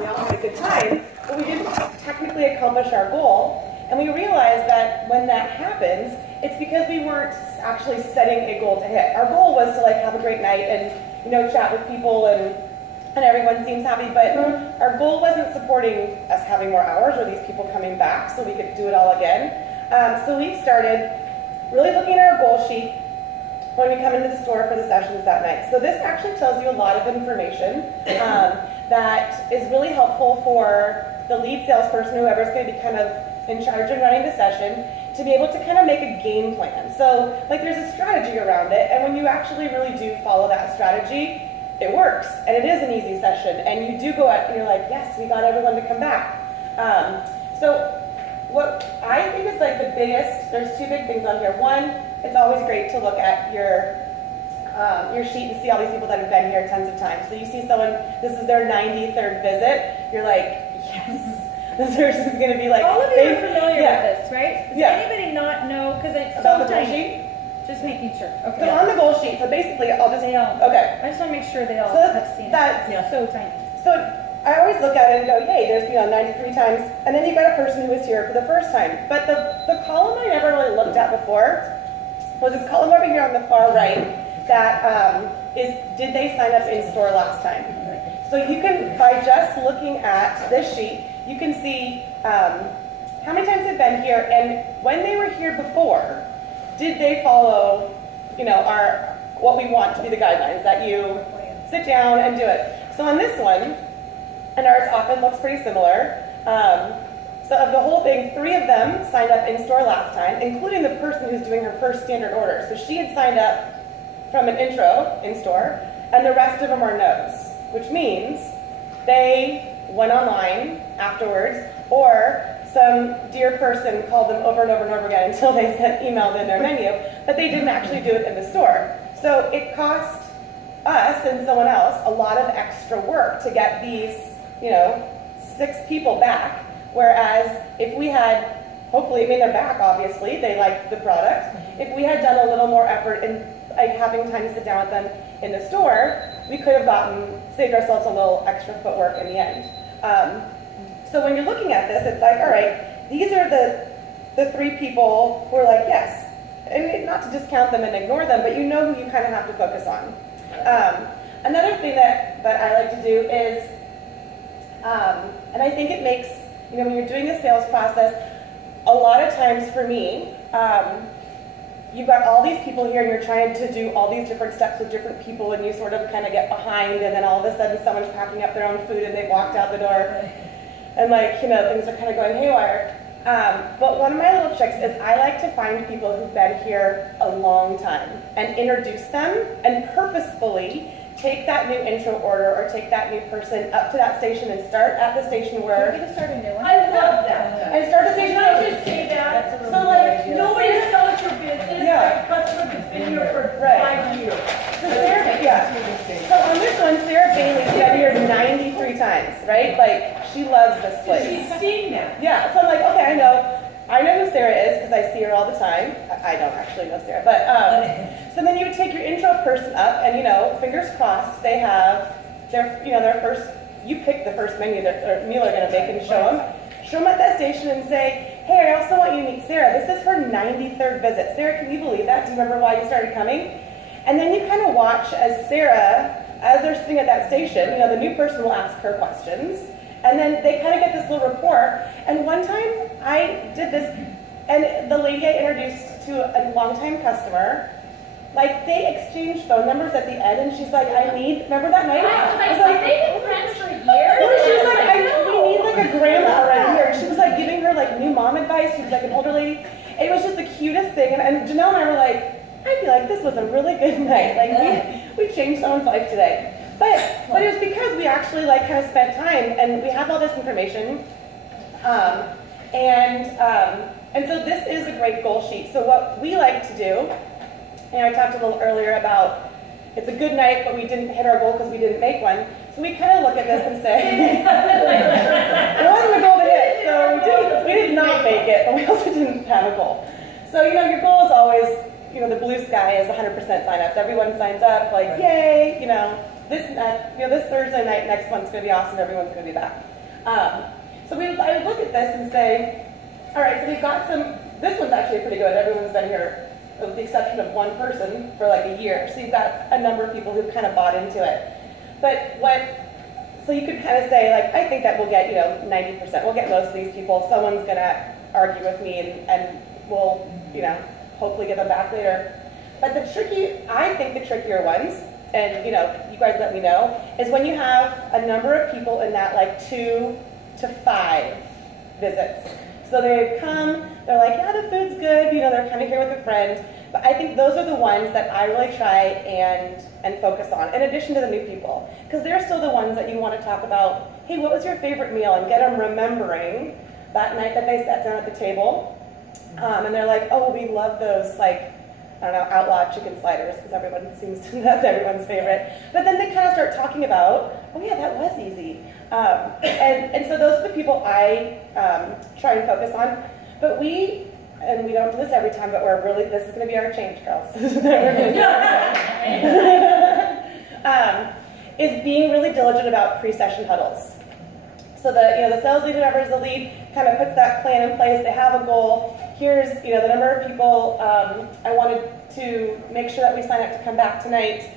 We all had a good time, but we didn't technically accomplish our goal. And we realized that when that happens, it's because we weren't actually setting a goal to hit. Our goal was to like have a great night and chat with people and everyone seems happy, but our goal wasn't supporting us having more hours or these people coming back so we could do it all again. So we started really looking at our goal sheet when we come into the store for the sessions that night. So this actually tells you a lot of information that is really helpful for the lead salesperson, whoever's going to be kind of in charge of running the session, to be able to kind of make a game plan. So like there's a strategy around it, and when you actually really do follow that strategy, it works, and it is an easy session, and you do go out and you're like, yes, we got everyone to come back. So what I think is like the biggest, there's two big things on here. One, it's always great to look at your sheet and see all these people that have been here tons of times. So you see someone, this is their 93rd visit, you're like, yes, this person's going to be like... All of you are familiar with this, right? Does anybody not know, because it's about so the goal tiny. sheet? Just making sure. Okay. So on the goal sheet, so basically I'll just... They all. Okay. I just want to make sure they all So have seen that's, it. It's so tiny. So I always look at it and go, yay, there's 93 times, and then you've got a person who was here for the first time. But the column I never really looked at before was this column over here on the far right that is, did they sign up in store last time? So you can, by just looking at this sheet, you can see how many times they've been here, and when they were here before, did they follow, what we want to be the guidelines, that you sit down and do it. So on this one, and ours often looks pretty similar, so of the whole thing, 3 of them signed up in store last time, including the person who's doing her first standard order. So she had signed up from an intro in store, and the rest of them are no's, which means they went online afterwards, or some dear person called them over and over and over again until they emailed in their menu, but they didn't actually do it in the store. So it cost us and someone else a lot of extra work to get these, 6 people back, whereas if we had, hopefully, they're back, obviously, they liked the product. If we had done a little more effort in having time to sit down with them in the store, we could have saved ourselves a little extra footwork in the end. So when you're looking at this, it's like, all right, these are the 3 people who are like, yes. And not to discount them and ignore them, but you know who you kind of have to focus on. Another thing that I like to do is, and I think it makes, when you're doing the sales process, a lot of times for me, you've got all these people here and you're trying to do all these different steps with different people, and you sort of kind of get behind, and then all of a sudden someone's packing up their own food and they've walked out the door. And things are kind of going haywire. But one of my little tricks is I like to find people who've been here a long time and introduce them and purposefully take that new intro order or take that new person up to that station and start at the station where... Can we just start a new one? I love that. And start the station... Can I just say that? So like, nobody sells your business, like a customer that's been here for 5 years. So So on this one, Sarah Bailey's been here 93 times, right? Like, she loves this place. She's seen that. Yeah, so I'm like, okay, I know who Sarah is because I see her all the time. I don't actually know Sarah, but so then you would take your intro person up, and fingers crossed, they have their first. You pick the first menu that meal they're going to make and show them at that station and say, hey, I also want you to meet Sarah. This is her 93rd visit. Sarah, can you believe that? Do you remember why you started coming? And then you kind of watch as Sarah, as they're sitting at that station, the new person will ask her questions. And then they kind of get this little rapport. And one time I did this, and the lady I introduced to a longtime customer, like they exchanged phone numbers at the end, and she's like, remember that night? I was like, they've been friends for years. She was like, we need like a grandma around here. She was like giving her like new mom advice. She was like an older lady. It was just the cutest thing. And Janelle and I were like, I feel like this was a really good night. Like we changed someone's life today. But it was because we actually kind of spent time, and we have all this information, and so this is a great goal sheet. So what we like to do, I talked a little earlier about it's a good night, but we didn't hit our goal because we didn't make one. So we kind of look at this and say, it wasn't a goal to hit, so we did not make it, but we also didn't have a goal. So your goal is always, the blue sky is 100% sign-ups. Everyone signs up, like, yay, this Thursday night next month's going to be awesome. Everyone's going to be back. So I would look at this and say, all right, so we've got some. This one's actually pretty good. Everyone's been here, with the exception of one person, for like a year. So you've got a number of people who've kind of bought into it. But so you could kind of say, like, I think that we'll get, 90%. We'll get most of these people. Someone's going to argue with me, and we'll, hopefully get them back later. But I think the trickier ones, and, you guys let me know, is when you have a number of people in that, like, 2 to 5 visits. So they come, they're like, yeah, the food's good, they're kind of here with a friend. But I think those are the ones that I really try and focus on, in addition to the new people. Because they're still the ones that you want to talk about, hey, what was your favorite meal? And get them remembering that night that they sat down at the table. And they're like, oh, we love those, like, I don't know, outlaw chicken sliders, because everyone seems to, that's everyone's favorite. But then they kind of start talking about, oh yeah, that was easy. And so those are the people I try and focus on. But we don't do this every time, but this is going to be our change, girls. Is being really diligent about pre-session huddles. So the sales lead, whoever is the lead, kind of puts that plan in place. They have a goal. Here's the number of people I wanted to make sure that we sign up to come back tonight.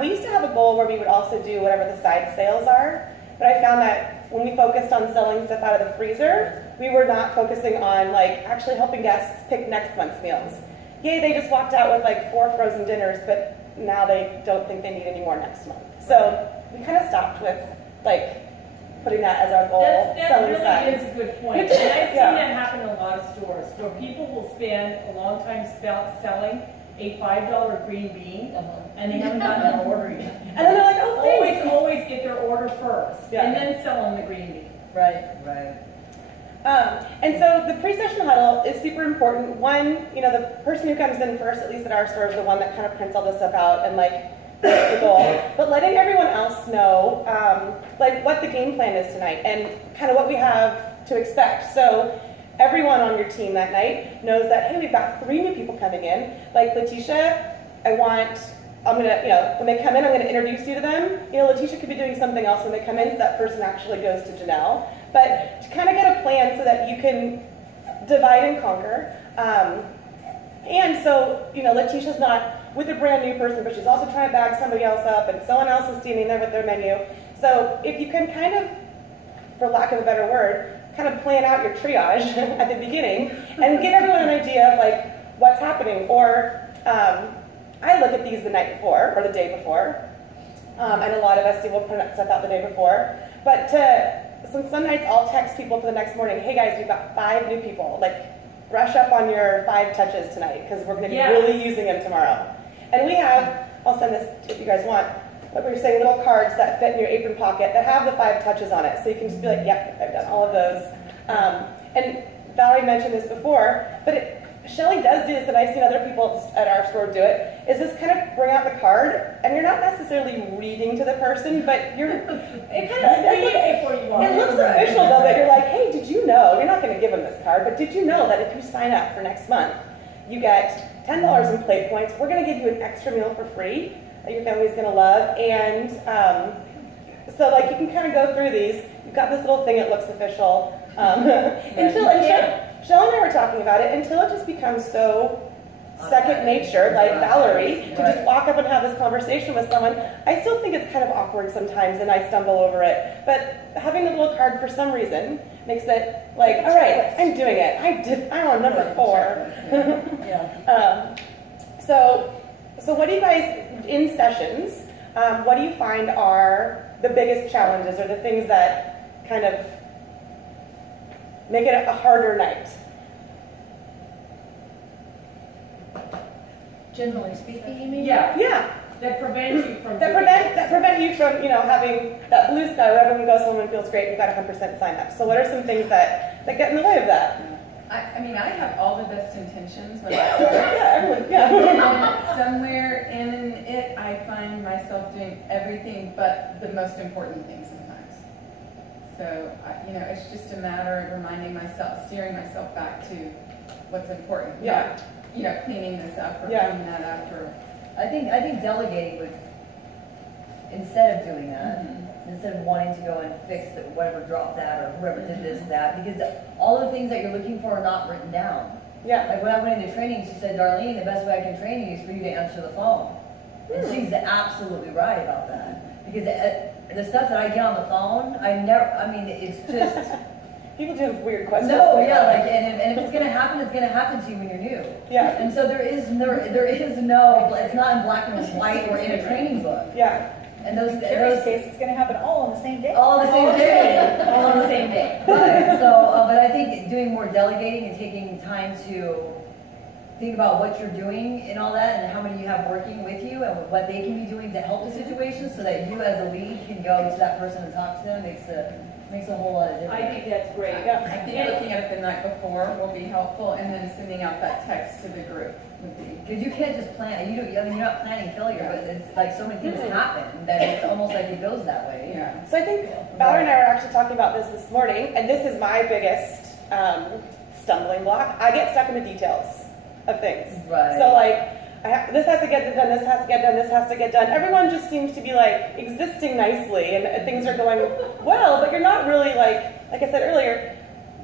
We used to have a goal where we would also do whatever the side sales are, but I found that when we focused on selling stuff out of the freezer, we were not focusing on like actually helping guests pick next month's meals. Yay, they just walked out with like 4 frozen dinners, but now they don't think they need any more next month. So we kind of stopped with like putting that as our goal. That really is a good point. And I've seen that happen in a lot of stores, where people will spend a long time selling a $5 green bean, and they haven't gotten their order yet. And then they're like, oh, thanks. Always get their order first, and then sell them the green bean. Right. And so the pre-session huddle is super important. One, the person who comes in first, at least at our store, is the one that kind of prints all this stuff out and like the goal. But letting everyone else know like what the game plan is tonight and kind of what we have to expect. So everyone on your team that night knows that, hey, we've got 3 new people coming in. Like Letitia, I'm gonna, when they come in, I'm gonna introduce you to them. Letitia could be doing something else when they come in, so that person actually goes to Janelle. But to kind of get a plan so that you can divide and conquer. And so, Letitia's not with a brand new person, but she's also trying to bag somebody else up, and someone else is standing there with their menu. So if you can kind of, for lack of a better word, kind of plan out your triage at the beginning and give everyone an idea of like what's happening. Or I look at these the night before or the day before, and a lot of us will put stuff out the day before. But some nights I'll text people for the next morning, hey guys, we've got 5 new people. Like, brush up on your 5 touches tonight because we're going to be really using them tomorrow. And we have, I'll send this if you guys want, what we were saying, little cards that fit in your apron pocket that have the 5 touches on it. So you can just be like, yep, I've done all of those. And Valerie mentioned this before, but Shelly does do this, and I've seen other people at our store do it, is just kind of bring out the card, and you're not necessarily reading to the person, but it looks official, though, that you're like, hey, did you know, you're not going to give them this card, but did you know that if you sign up for next month, you get $10 in plate points, we're going to give you an extra meal for free that your family's going to love, and so like you can kind of go through these, you've got this little thing that looks official, Shell and I were talking about it until it just becomes so second nature, like Valerie, to just walk up and have this conversation with someone. I still think it's kind of awkward sometimes and I stumble over it. But having a little card for some reason makes it like, all right, I'm doing it. I'm on number 4. So what do you guys, in sessions, what do you find are the biggest challenges or the things that kind of make it a harder night? Generally speaking, you mean? Yeah. That prevent you from prevent you from having that blue sky where everyone goes home and feels great. You've got 100% sign up. So what are some things that get in the way of that? I mean, I have all the best intentions when I start. And somewhere in it, I find myself doing everything but the most important things sometimes. So, it's just a matter of reminding myself, steering myself back to what's important. Yeah. Cleaning this up or cleaning that up. Or I think delegating would instead of doing that, instead of wanting to go and fix the, whatever dropped that or whoever did this, that, because all the things that you're looking for are not written down. Yeah. Like when I went into training, she said, Darlene, the best way I can train you is for you to answer the phone. And she's absolutely right about that. Because the stuff that I get on the phone, I mean, it's just... People do have weird questions. No, yeah, like, and if it's gonna happen to you when you're new. Yeah. And so there is no, it's not in black and white or in a training book. Yeah. And those case, it's gonna happen all on the same day. all on the same day, all on the same day. But I think doing more delegating and taking time to think about what you're doing and all that, and how many you have working with you, and what they can be doing to help the situation, so that you as a lead can go to that person and talk to them makes a whole lot of difference. I think that's great. Yeah. I think looking at it the night before will be helpful, and then sending out that text to the group would be. Because you can't just plan. I mean, you're not planning failure, but it's like so many things happen that it's almost like it goes that way. Yeah. So I think Valerie and I were actually talking about this morning, and this is my biggest stumbling block. I get stuck in the details of things. Right. So like, this has to get done, this has to get done, this has to get done. Everyone just seems to be like existing nicely, and things are going well, but you're not really like I said earlier,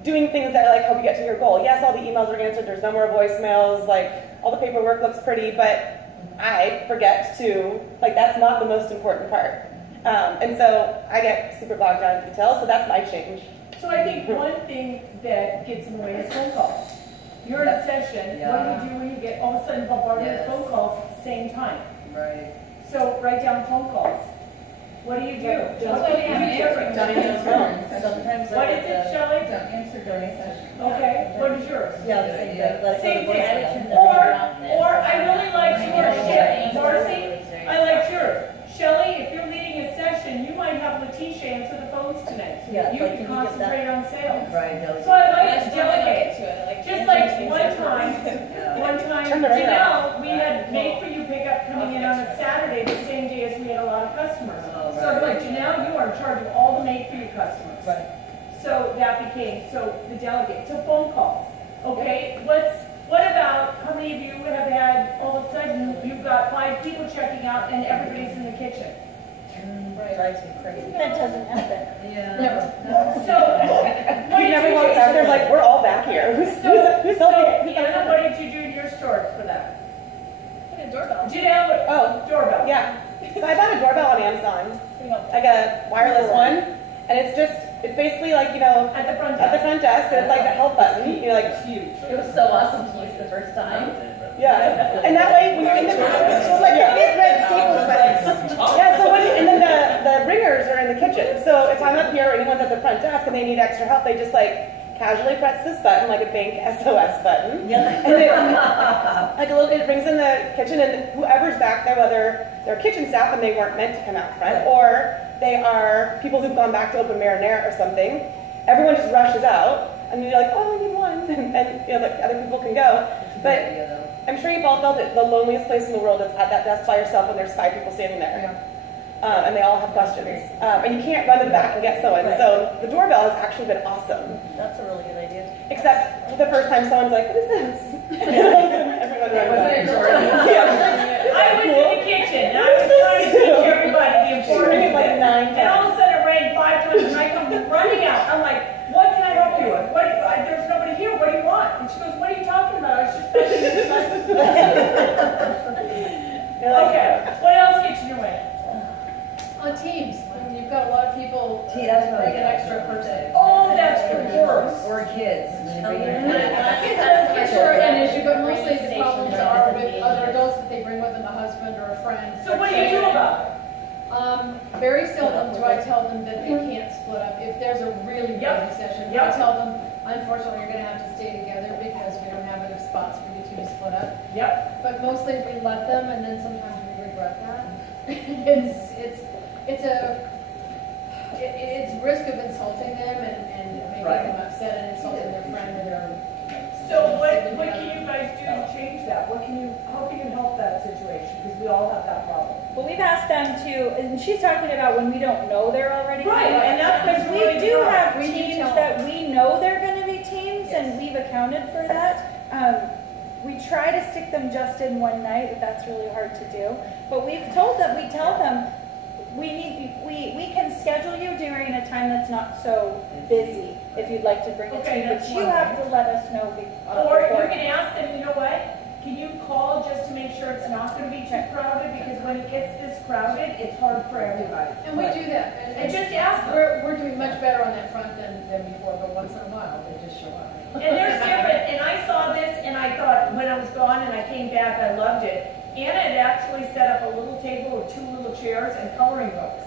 doing things that like help you get to your goal. Yes, all the emails are answered, there's no more voicemails, like all the paperwork looks pretty, but I forget to, like that's not the most important part. And so I get super bogged down in details, so that's my change. So I think one thing that gets in the way is phone calls. You're in a session, what do you do when you get all of a sudden bombarded with phone calls at the same time? Right. So write down phone calls. What do you do? Don't answer Sometimes. What is it, Shelley? Don't answer during session. Okay, what is yours? Yeah, the same thing. Let it go to Same thing. voicemail. Or I really like yours, Marcy. I like yours. Shelley, if you're leading a session, you might have Letitia answer the phones tonight. So Yeah, you like, can can you get concentrate on sales. Right, delegate. So I like to delegate. Just like one time, Janelle, we had made for you pickup coming in on a Saturday, the same day as we had a lot of customers. Oh, So it's like, Janelle, you are in charge of all the made for you customers. Right. So that became, the delegate, so phone calls. Okay, what about, how many of you have had, all of a sudden, you've got 5 people checking out and everybody's in the kitchen? Drives me crazy. That doesn't happen. Yeah. So, what You did never you walk do? out there like, we're all back here. Who's Anna, what did you do in your store for that? Doorbell. Janelle, Oh. doorbell. Yeah. So I bought a doorbell on Amazon, like a wireless one, and it's basically like, At the front at the desk. front desk, and it's like a help button, like, It's huge. It was so awesome to use the first time. yeah. And that way, when you're in the, it's like, it's red staples, yeah, so and then the ringers are in the kitchen. So if I'm up here or anyone's at the front desk and they need extra help, they just like casually press this button, like a bank SOS button. Yeah. And it rings in the kitchen, and whoever's back there, whether they're kitchen staff and they weren't meant to come out front, or they are people who've gone back to open marinara or something, everyone just rushes out, and you're like, oh, I need one, and like other people can go. But I'm sure you've all felt it, the loneliest place in the world is at that desk by yourself when there's 5 people standing there. And they all have questions. And you can't run to the back and get someone. So the doorbell has actually been awesome. That's a really good idea. Except the first time someone's like, what is this? Everyone runs Wasn't it out. Jordan? I was in the kitchen, and I was trying to teach everybody the importance of Like it. 9 And all of a times. sudden it rang 5 times, and I come running out. I'm like, what can I help you with? There's nobody here, what do you want? And she goes, what are you talking about? I was just pressing this button. Okay, what else gets in your way? On Teams, when you've got a lot of people, That's really bring an extra person. Oh, that's the worst. Or kids. Sure, an issue, but mostly the problems are with other adults that they bring with them, a husband or a friend. So what do you do about it? Very seldom do I tell them that they can't split up. If there's a really busy session, I tell them, unfortunately, you're gonna have to stay together because we don't have enough spots for you two to split up. Yep. But mostly we let them, and then sometimes we regret that. It's risk of insulting them and making them upset and insulting their friend or their. So what can you guys do to change that? How can you help that situation? Because we all have that problem. Well, we've asked them to, and she's talking about when we don't know they're already. Right, and that's Because we really do hard. have We do teams tell that we know they're going to be teams, and we've accounted for that. We try to stick them just in one night, but that's really hard to do. But we tell them, we can schedule you during a time that's not so busy if you'd like to bring a Okay, team, that's but you one have thing. to let us know Or you before. can ask them, you know what, can you call just to make sure it's not gonna be too crowded, because when it gets this crowded, it's hard for everybody. And we do that, And just ask them. we're doing much better on that front than before, but once in a while, they just show up. And there's different, and I saw this and I thought, when I was gone and I came back, I loved it. Anna had actually set up a little table with 2 little chairs and coloring books.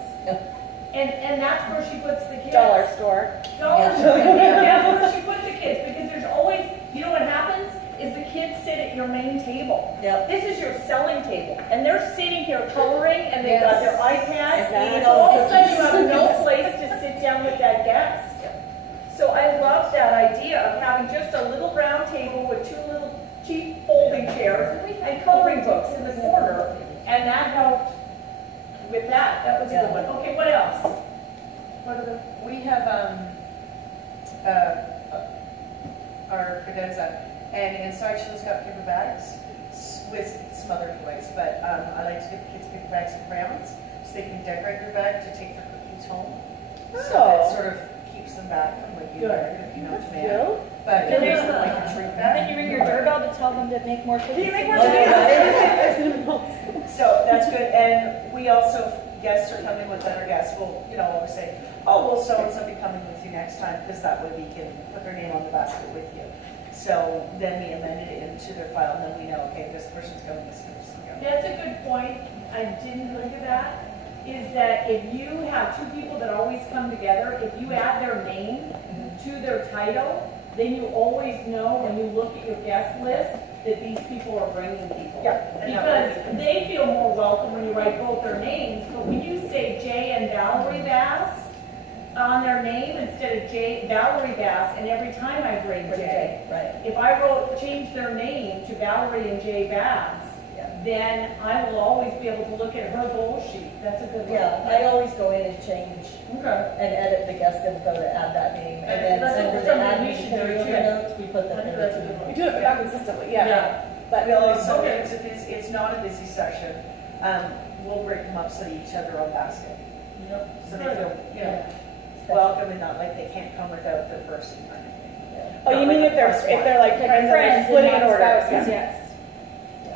And that's where she puts the kids. Dollar store. Dollar store. That's where she puts the kids, because there's always, you know what happens? Is the kids sit at your main table. Yep. This is your selling table, and they're sitting here coloring, and they've got their iPads, and Exactly. all of a sudden you have no place to sit down with that guest. So I love that idea of having just a little round table with 2 little cheap folding chairs and coloring books in the corner, and that helped with that. That was a good one. Okay, what else? What are the? We have our credenza, and inside she's got paper bags with some other toys. But I like to give the kids paper bags and crayons so they can decorate their bag to take their cookies home. So that sort of keeps them back from like demand. But Can it they- makes them like a treat Then bag. you ring your doorbell to tell them to make more cookies. Do you make more Oh, yeah. cookies? So that's good. And we also, guests are coming with other guests. We'll, always say, oh, will so-and-so be coming with you next time? Because that way we can put their name on the basket with you. So then we amended it into their file, and then we know, okay, this person's coming, this person's coming. That's a good point. I didn't look at that. Is that if you have 2 people that always come together, if you add their name to their title, then you always know when you look at your guest list that these people are bringing people. Yeah. Because they feel more welcome when you write both their names. But when you say Jay and Valerie Bass on their name instead of Valerie Bass, and every time I bring Jay, Right. if I change their name to Valerie and Jay Bass, then I will always be able to look at her goal sheet. That's a good one. Yeah, I always go in and change Okay. and edit the guest info to add that name. And then That's under what the something admin we should do carryover too. notes, we put that there too. We do it, but not consistently, yeah. But We also, if it's not a busy session, we'll break them up so they each have their own basket. So they feel, welcome and not like they can't come without their person or anything. oh, you mean if they're like friends and they're splitting in and not orders? spouses, Yeah. yes.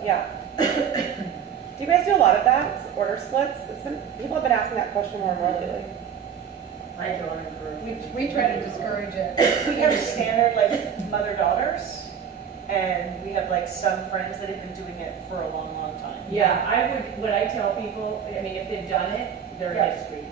Yeah. Do you guys do a lot of that? Order splits? People have been asking that question more and more lately. I don't agree. We try to discourage it. We have standard like mother-daughters, and we have like some friends that have been doing it for a long, long time. Yeah, when I tell people, I mean, if they've done it, they're history.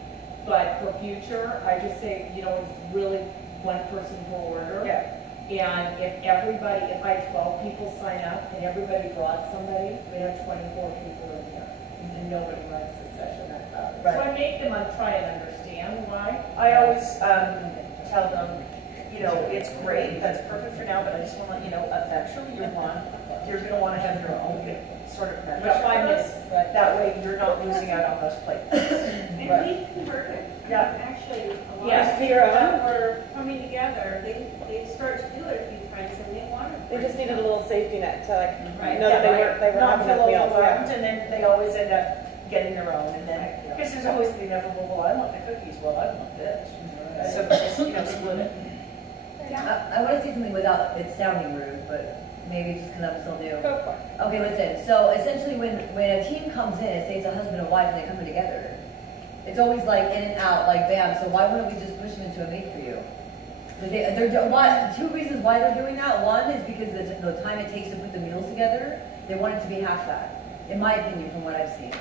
But for future, I just say, it's really one person per order. Yeah. And if I had 12 people sign up and everybody brought somebody, we have 24 people in here. And nobody runs the session that fast. So I make them try and understand why. I always tell them, it's great, that's perfect for now, but I just want to let you know, eventually you're going to want to have your own sort of Which membership I miss. list. That way you're not losing out on those plates. And we converted. Yeah. Actually, a lot Yes. of people that were coming together, they started to do it a few times and they wanted. They just needed a little safety net to Right. know that they were Not having feel meals. overwhelmed, Yeah. and then they always end up getting their own, and then, because there's always the inevitable, well, I want the cookies, well, I want this. So just, split it. I want to say something without it sounding rude, but maybe just because I'm still new. Go for it. Okay, listen. So essentially, when a team comes in, say it's a husband and wife, and they come in together, it's always like in and out, like bam. So why wouldn't we just push them into a made for you? Two reasons why they're doing that. One is because the time it takes to put the meals together, they want it to be half that. In my opinion, from what I've seen,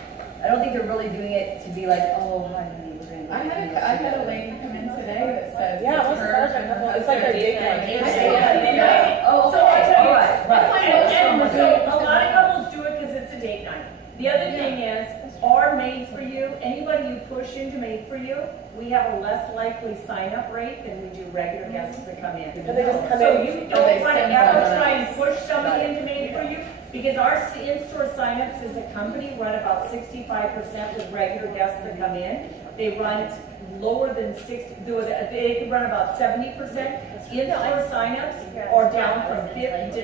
I don't think they're really doing it to be like, oh, honey, we're going to. I had a lady come in today that said, Yeah, it's most of her ours are and her couple- it's like husband a date date night. night. Oh, So I okay, tell you- all right, right. And so a lot of couples do it because it's a date night. The other thing is, our made for you, anybody you push into made for you, we have a less likely sign-up rate than we do regular guests that come in. But they just come So in. you they don't want to send ever someone try and push somebody into made for you, because our in-store signups as a company run about 65% with regular guests that come in. they run lower than 60, they can run about 70% in-store signups, or down from 50 to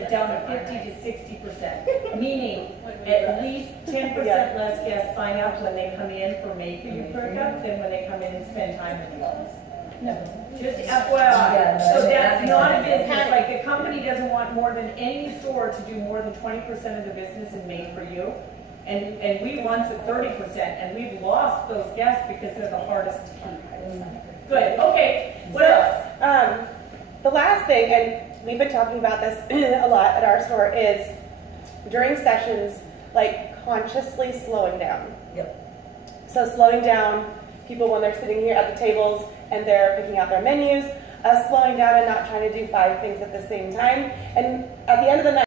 60%, meaning at least 10% less guests sign up when they come in for Make For You pickup than when they come in and spend time with you. Just FYI, so that's not a business, like the company doesn't want more than any store to do more than 20% of the business in Made For You. And we once at 30%, and we've lost those guests because they're the hardest to keep. Good, okay, what else? The last thing, and we've been talking about this a lot at our store, is during sessions, like consciously slowing down. Yep. So slowing down people when they're sitting here at the tables and they're picking out their menus, slowing down and not trying to do 5 things at the same time. And at the end of the night,